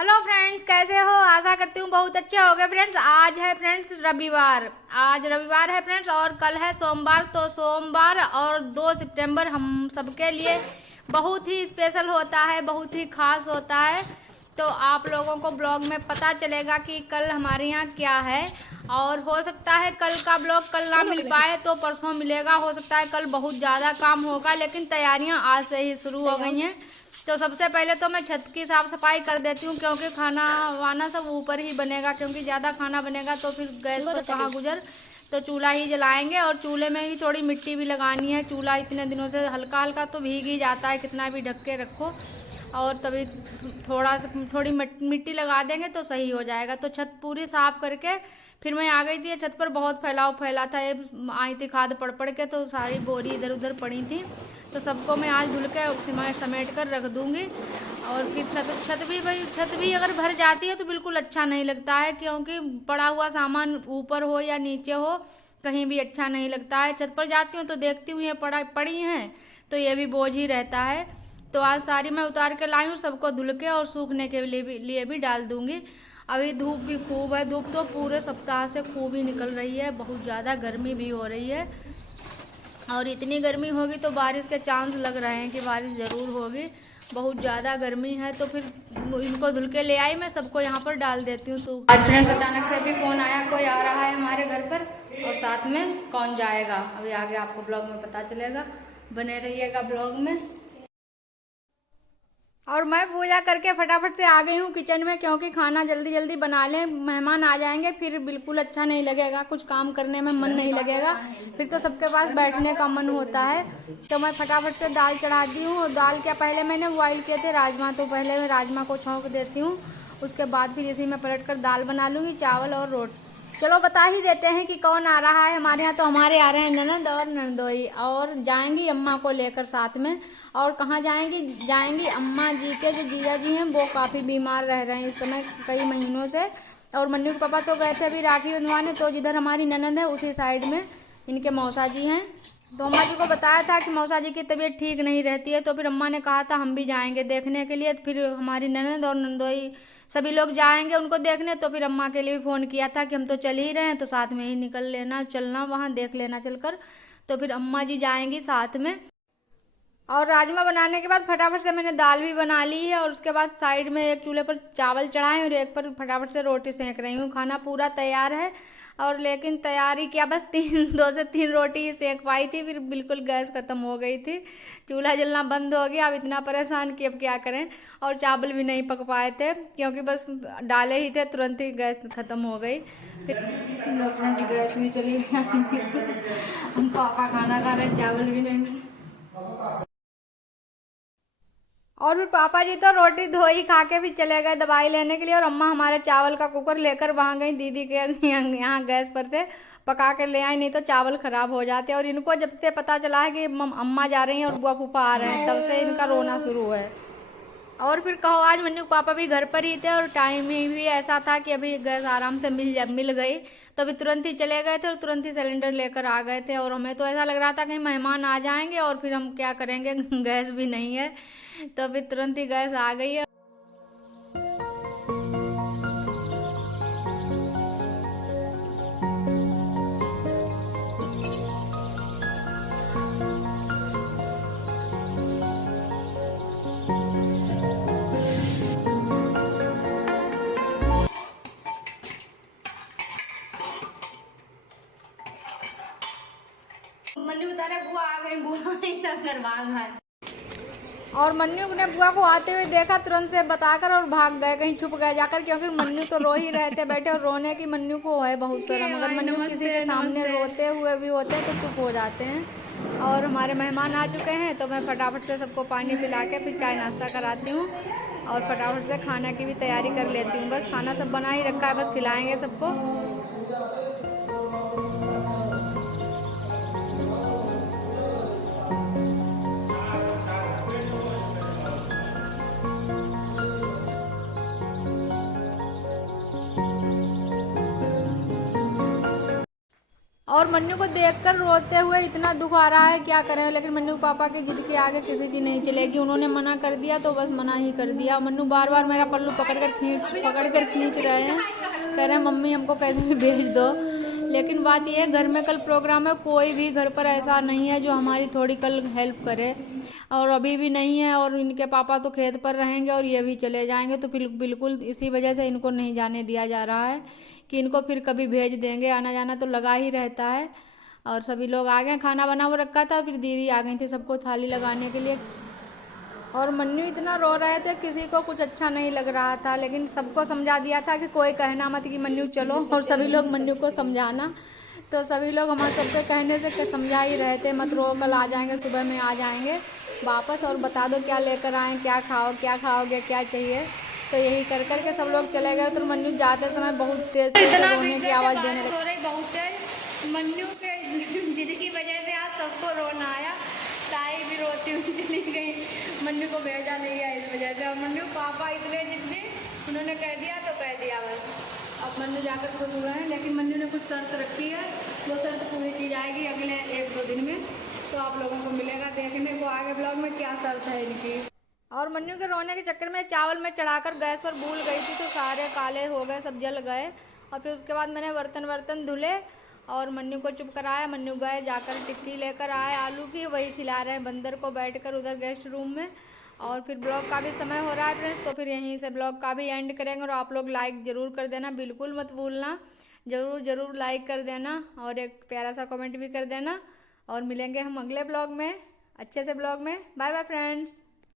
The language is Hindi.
हेलो फ्रेंड्स, कैसे हो? आशा करती हूँ बहुत अच्छे हो गए फ्रेंड्स। आज है फ्रेंड्स रविवार। आज रविवार है फ्रेंड्स और कल है सोमवार। तो सोमवार और 2 सितंबर हम सबके लिए बहुत ही स्पेशल होता है, बहुत ही खास होता है। तो आप लोगों को ब्लॉग में पता चलेगा कि कल हमारे यहाँ क्या है। और हो सकता है कल का ब्लॉग कल ना मिल पाए तो परसों मिलेगा। हो सकता है कल बहुत ज़्यादा काम होगा, लेकिन तैयारियां आज से ही शुरू हो गई हैं। तो सबसे पहले तो मैं छत की साफ सफाई कर देती हूँ, क्योंकि खाना वाना सब ऊपर ही बनेगा। क्योंकि ज़्यादा खाना बनेगा तो फिर गैस पर कहाँ गुजर, तो चूल्हा ही जलाएंगे। और चूल्हे में ही थोड़ी मिट्टी भी लगानी है। चूल्हा इतने दिनों से हल्का हल्का तो भीग ही जाता है, कितना भी ढक के रखो। और तभी थोड़ी मिट्टी लगा देंगे तो सही हो जाएगा। तो छत पूरी साफ करके फिर मैं आ गई थी। छत पर बहुत फैला था, ये आई थी खाद पड़ पड़ के, तो सारी बोरी इधर उधर पड़ी थी। तो सबको मैं आज धुल के समेट कर रख दूंगी। और फिर छत भी अगर भर जाती है तो बिल्कुल अच्छा नहीं लगता है, क्योंकि पड़ा हुआ सामान ऊपर हो या नीचे हो कहीं भी अच्छा नहीं लगता है। छत पर जाती हूँ तो देखती हूँ ये पड़ी हैं, तो ये भी बोझ ही रहता है। तो आज सारी मैं उतार के लाई हूँ, सबको धुल के और सूखने के लिए भी डाल दूंगी। अभी धूप भी खूब है। धूप तो पूरे सप्ताह से खूब ही निकल रही है। बहुत ज़्यादा गर्मी भी हो रही है। और इतनी गर्मी होगी तो बारिश के चांस लग रहे हैं कि बारिश ज़रूर होगी। बहुत ज़्यादा गर्मी है। तो फिर इनको धुल के ले आई, मैं सबको यहाँ पर डाल देती हूँ। आज फ्रेंड्स अचानक से भी फ़ोन आया, कोई आ रहा है हमारे घर पर और साथ में कौन जाएगा अभी आगे आपको ब्लॉग में पता चलेगा। बने रहिएगा ब्लॉग में। और मैं पूजा करके फटाफट से आ गई हूँ किचन में, क्योंकि खाना जल्दी जल्दी बना लें, मेहमान आ जाएंगे फिर बिल्कुल अच्छा नहीं लगेगा, कुछ काम करने में मन नहीं लगेगा। फिर तो सबके पास बैठने का मन होता है। तो मैं फटाफट से दाल चढ़ा दी हूँ। और दाल क्या, पहले मैंने बॉईल किए थे राजमा, तो पहले मैं राजमा को छौंक देती हूँ। उसके बाद फिर इसी में पलट कर दाल बना लूँगी, चावल और रोटी। चलो बता ही देते हैं कि कौन आ रहा है हमारे यहाँ। तो हमारे आ रहे हैं ननद और नंदोई, और जाएंगी अम्मा को लेकर साथ में। और कहाँ जाएंगी? जाएंगी अम्मा जी के जो जीजा जी हैं वो काफ़ी बीमार रह रहे हैं इस समय कई महीनों से। और मन्नू के पापा तो गए थे अभी राखी बंधवाने, तो जिधर हमारी ननद है उसी साइड में इनके मौसा जी हैं। तो अम्मा जी को बताया था कि मौसा जी की तबीयत ठीक नहीं रहती है, तो फिर अम्मा ने कहा था हम भी जाएंगे देखने के लिए। फिर हमारी ननद और नंदोई सभी लोग जाएंगे उनको देखने। तो फिर अम्मा के लिए भी फ़ोन किया था कि हम तो चल ही रहे हैं, तो साथ में ही निकल लेना, चलना वहाँ देख लेना चलकर। तो फिर अम्मा जी जाएंगी साथ में। और राजमा बनाने के बाद फटाफट से मैंने दाल भी बना ली है। और उसके बाद साइड में एक चूल्हे पर चावल चढ़ाए और एक पर फटाफट से रोटी सेक रही हूँ। खाना पूरा तैयार है। और लेकिन तैयारी क्या, बस 2 से 3 रोटी ही सेक पाई थी, फिर बिल्कुल गैस ख़त्म हो गई थी। चूल्हा जलना बंद हो गया। अब इतना परेशान कि अब क्या करें। और चावल भी नहीं पक पाए थे, क्योंकि बस डाले ही थे, तुरंत ही गैस ख़त्म हो गई। फिर गैस नहीं चली। हम पापा खाना खा रहे, चावल भी नहीं मिले। और फिर पापा जी तो रोटी धो ही खा के भी चले गए दवाई लेने के लिए। और अम्मा हमारे चावल का कुकर लेकर वहाँ गई दीदी के यहाँ गैस पर से पका कर ले आई, नहीं तो चावल खराब हो जाते। और इनको जब से पता चला है कि अम्मा जा रही हैं और बुआ फूफा आ रहे हैं, तब से इनका रोना शुरू है। और फिर कहो, आज मन्नू पापा भी घर पर ही थे और टाइम भी ऐसा था कि अभी गैस आराम से मिल गई। तो अभी तुरंत ही चले गए थे और तुरंत ही सिलेंडर लेकर आ गए थे। और हमें तो ऐसा लग रहा था कि मेहमान आ जाएंगे और फिर हम क्या करेंगे, गैस भी नहीं है। तो अभी तुरंत ही गैस आ गई है। मन्नू बता रहे बुआ आ गई, बुआ घर। और मन्नू ने बुआ को आते हुए देखा, तुरंत से बताकर और भाग गए, कहीं छुप गए जाकर। क्योंकि मन्नू तो रो ही रहे थे बैठे, और रोने की मन्नू को है बहुत शर्म। अगर मन्नू किसी के सामने रोते हुए भी होते हैं तो चुप हो जाते हैं। और हमारे मेहमान आ चुके हैं, तो मैं फटाफट से सबको पानी पिला के फिर चाय नाश्ता कराती हूँ। और फटाफट से खाना की भी तैयारी कर लेती हूँ। बस खाना सब बना ही रखा है, बस खिलाएंगे सबको। और मन्नू को देखकर रोते हुए इतना दुख आ रहा है, क्या करें। लेकिन मन्नू पापा की जिद के आगे किसी की नहीं चलेगी। उन्होंने मना कर दिया तो बस मना ही कर दिया। मन्नू बार बार मेरा पल्लू पकड़ कर खींच रहे हैं, कह रहे हैं मम्मी हमको कैसे भी भेज दो। लेकिन बात यह है, घर में कल प्रोग्राम है, कोई भी घर पर ऐसा नहीं है जो हमारी थोड़ी कल हेल्प करे। और अभी भी नहीं है, और इनके पापा तो खेत पर रहेंगे और ये भी चले जाएंगे। तो फिर बिल्कुल इसी वजह से इनको नहीं जाने दिया जा रहा है कि इनको फिर कभी भेज देंगे। आना जाना तो लगा ही रहता है। और सभी लोग आ गए, खाना बना हुआ रखा था, फिर दीदी आ गई थी सबको थाली लगाने के लिए। और मन्नू इतना रो रहे थे, किसी को कुछ अच्छा नहीं लग रहा था। लेकिन सबको समझा दिया था कि कोई कहना मत कि मन्नू चलो, और सभी लोग मन्नू को समझाना। तो सभी लोग हमारे सबके कहने से समझा ही रहे थे, मत रो, कल आ जाएंगे, सुबह में आ जाएंगे वापस, और बता दो क्या लेकर आए, क्या खाओगे, क्या चाहिए। तो यही कर कर के सब लोग चले गए। तो मन्नू जाते समय बहुत तेज रोने की आवाज़ देने लगी। बहुत तेज मन्नू के जिद की वजह से आज सबको रोना आया। ताई भी रोती हुई चली गई, मन्नू को भेजा नहीं है इस वजह से। और मन्नू पापा इतने जिद्दी, उन्होंने कह दिया तो कह दिया बस। अब मन्नू जाकर खुश हुए हैं, लेकिन मन्नू ने कुछ शर्त रखी है, वो शर्त पूरी की जाएगी अगले 1-2 दिन में। तो आप लोगों को मिलेगा देखने को आगे ब्लॉग में क्या शर्त है इनकी। और मन्नू के रोने के चक्कर में चावल में चढ़ाकर गैस पर भूल गई थी, तो सारे काले हो गए, सब जल गए। और फिर उसके बाद मैंने बर्तन धुले और मन्नू को चुप कराया। मन्नू गए, जाकर टिक्की लेकर आए आलू की, वही खिला रहे हैं बंदर को बैठकर उधर गेस्ट रूम में। और फिर ब्लॉग का भी समय हो रहा है फ्रेंड्स, तो फिर यहीं से ब्लॉग का भी एंड करेंगे। और आप लोग लाइक ज़रूर कर देना, बिल्कुल मत भूलना, ज़रूर लाइक कर देना, और एक प्यारा सा कमेंट भी कर देना। और मिलेंगे हम अगले ब्लॉग में, अच्छे से ब्लॉग में। Bye bye friends.